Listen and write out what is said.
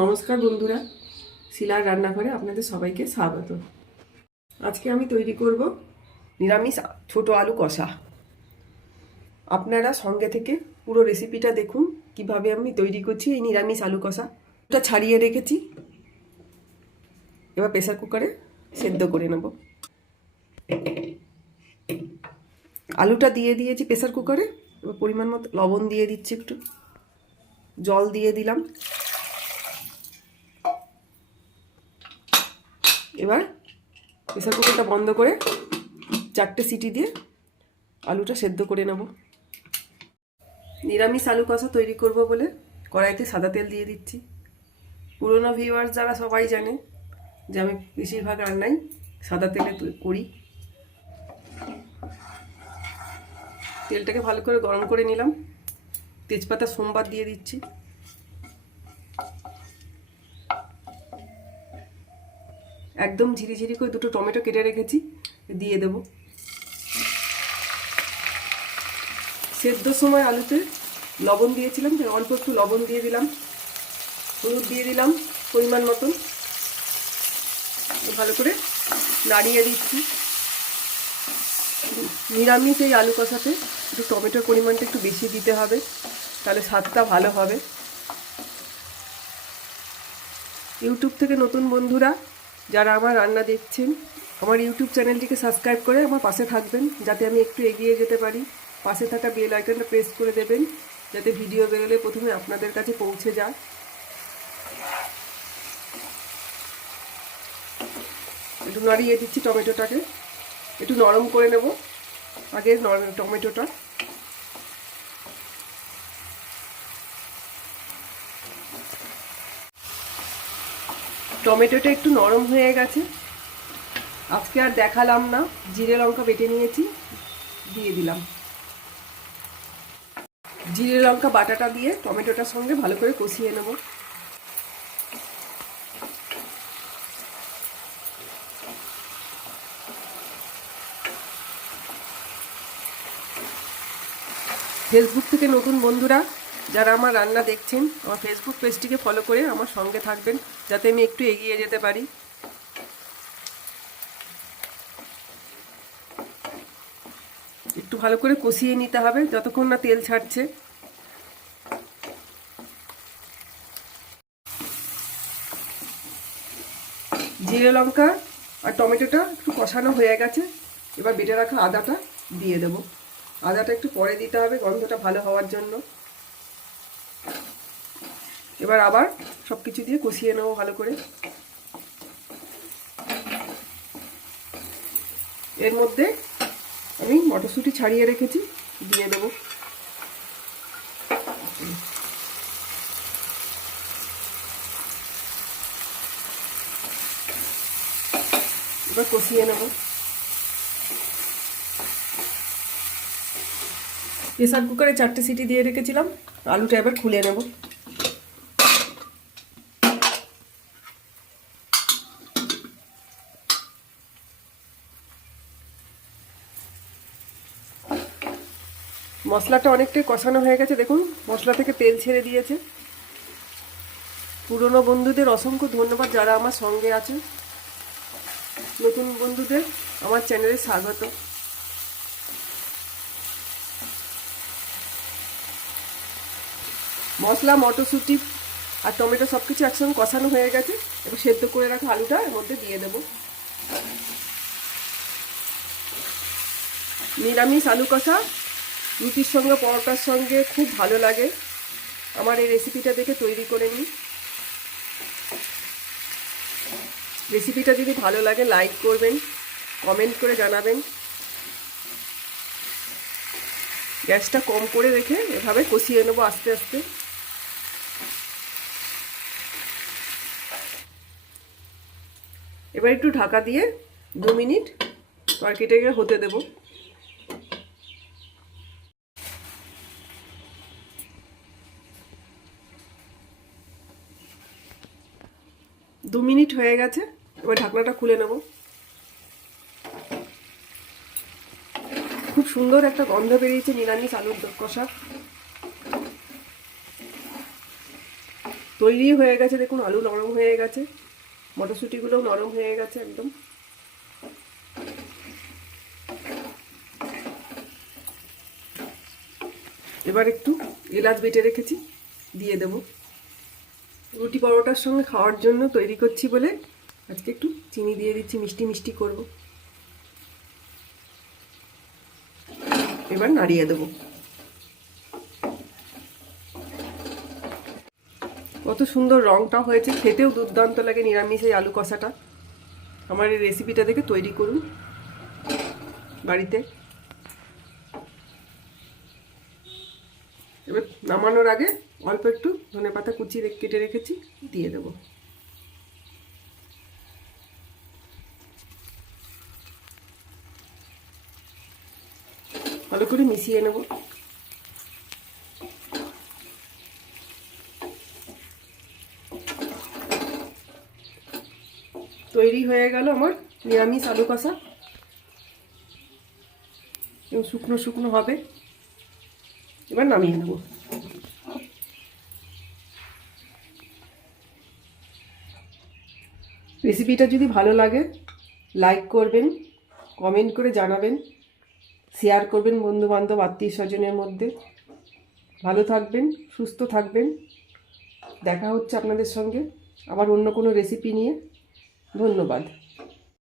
নমস্কার বন্ধুরা, শিলার রান্নাঘরে আপনাদের সবাইকে স্বাগত। আজকে আমি তৈরি করব নিরামিষ ছোট আলু কষা। আপনারা সঙ্গে থেকে পুরো রেসিপিটা দেখুন, কীভাবে আমি তৈরি করছি এই নিরামিষ আলু কষা। ওটা ছাড়িয়ে রেখেছি। এবার প্রেসার কুকারে সেদ্ধ করে নেব। আলুটা দিয়ে দিয়েছি প্রেসার কুকারে, এবার পরিমাণ মতো লবণ দিয়ে দিচ্ছি একটু। জল দিয়ে দিলাম। এবার প্রেসার কুকারটা বন্ধ করে চারটে সিটি দিয়ে আলুটা সেদ্ধ করে নেব। নিরামিষ আলু কষা তৈরি করব বলে কড়াইতে সাদা তেল দিয়ে দিচ্ছি। পুরোনো ভিউয়ার্স যারা সবাই জানে যে আমি বেশিরভাগ রান্নাই সাদা তেলে করি। তেলটাকে ভালো করে গরম করে নিলাম। তেজপাতা সোমবার দিয়ে দিচ্ছি। একদম ঝিরিঝিরি করে দুটো টমেটো কেটে রেখেছি, দিয়ে দেব। সেদ্ধর সময় আলুতে লবণ দিয়েছিলাম তাই অল্প একটু লবণ দিয়ে দিলাম, হলুদ দিয়ে দিলাম পরিমাণ মতন। ভালো করে নাড়িয়ে দিচ্ছি। নিরামিষ এই আলু কষাতে একটু টমেটোর পরিমাণটা একটু বেশি দিতে হবে, তাহলে স্বাদটা ভালো হবে। ইউটিউব থেকে নতুন বন্ধুরা যারা আমার রান্না দেখছেন, আমার ইউটিউব চ্যানেলটিকে সাবস্ক্রাইব করে আমার পাশে থাকবেন, যাতে আমি একটু এগিয়ে যেতে পারি। পাশে থাকা বেল আইকনটা প্রেস করে দেবেন, যাতে ভিডিও বেরোলে প্রথমে আপনাদের কাছে পৌঁছে যায়। একটু নাড়িয়ে দিচ্ছি টমেটোটাকে। একটু নরম করে নেব। আগে টমেটোটা। টমেটোটা একটু নরম হয়ে গেছে। আজকে আর দেখালাম না, জিরে লঙ্কা বেটে নিয়েছি, দিয়ে দিলাম। জিরে লঙ্কা বাটাটা দিয়ে টমেটোটার সঙ্গে ভালো করে কষিয়ে নেব। ফেসবুক থেকে নতুন বন্ধুরা যারা আমার রান্না দেখছেন, আমার ফেসবুক পেজটিকে ফলো করে আমার সঙ্গে থাকবেন, যাতে আমি একটু এগিয়ে যেতে পারি। একটু ভালো করে কষিয়ে নিতে হবে, যতক্ষণ না তেল ছাড়ছে। জিরে লঙ্কা আর টমেটোটা একটু কষানো হয়ে গেছে, এবার বেটে রাখা আদাটা দিয়ে দেবো। আদাটা একটু পরে দিতে হবে, গন্ধটা ভালো হওয়ার জন্য। এবার আবার সব কিছু দিয়ে কষিয়ে নেব ভালো করে। এর মধ্যে আমি মটরশুঁটি ছাড়িয়ে রেখেছি, দিয়ে দেবো। এবার কষিয়ে নেব। প্রেসার কুকারে চারটে সিটি দিয়ে রেখেছিলাম, আলুটা এবার খুলে নেব। মশলাটা অনেকটাই কষানো হয়ে গেছে। দেখুন, মশলা থেকে তেল ছেড়ে দিয়েছে। পুরনো বন্ধুদের অসংখ্য ধন্যবাদ যারা আমার সঙ্গে আছে নতুন বন্ধুদের আমার চ্যানেলে স্বাগত। মশলা, মটরশুঁটি আর টমেটো সব কিছু একসঙ্গে কষানো হয়ে গেছে। এবার সেদ্ধ করে রাখা আলুটা এর মধ্যে দিয়ে দেবো। নিরামিষ আলু কষা রুটির সঙ্গে, পরোটার সঙ্গে খুব ভালো লাগে। আমার এই রেসিপিটা দেখে তৈরি করে নিই রেসিপিটা যদি ভালো লাগে লাইক করবেন কমেন্ট করে জানাবেন। গ্যাসটা কম করে রেখে এভাবে কষিয়ে নেব আস্তে আস্তে। এবার একটু ঢাকা দিয়ে দু মিনিট গিয়ে হতে দেবো। দু মিনিট হয়ে গেছে, এবার ঢাকনাটা খুলে নেব। খুব সুন্দর একটা গন্ধ বেরিয়েছে নিরামিষ আলুর কষা। তৈরি হয়ে গেছে, দেখুন, আলু নরম হয়ে গেছে। মটরশুঁটিগুলো নরম হয়ে গেছে একদম। এবার একটু এলাচ বেটে রেখেছি, দিয়ে দেব। রুটি পরোটার সঙ্গে খাওয়ার জন্য তৈরি করছি বলে আজকে একটু চিনি দিয়ে দিচ্ছি, মিষ্টি মিষ্টি করব। এবার নাড়িয়ে দেবো। কত সুন্দর রংটা হয়েছে, খেতেও দুর্দান্ত লাগে নিরামিষ এই আলু কষাটা। আমার এই রেসিপিটা দেখে তৈরি করুন বাড়িতে। এবার নামানোর আগে অল্প একটু ধনে পাতা কুচি রে- কেটে রেখেছি, দিয়ে দেবো। ভালো করে মিশিয়ে নেব। তৈরি হয়ে গেল আমার নিরামিষ আলু কষা। এবং শুকনো শুকনো হবে। এবার নামিয়ে নেব। রেসিপিটা যদি ভালো লাগে লাইক করবেন কমেন্ট করে জানাবেন শেয়ার করবেন বন্ধুবান্ধব আত্মীয় স্বজনের মধ্যে। ভালো থাকবেন, সুস্থ থাকবেন। দেখা হচ্ছে আপনাদের সঙ্গে আবার অন্য কোনো রেসিপি নিয়ে। ধন্যবাদ।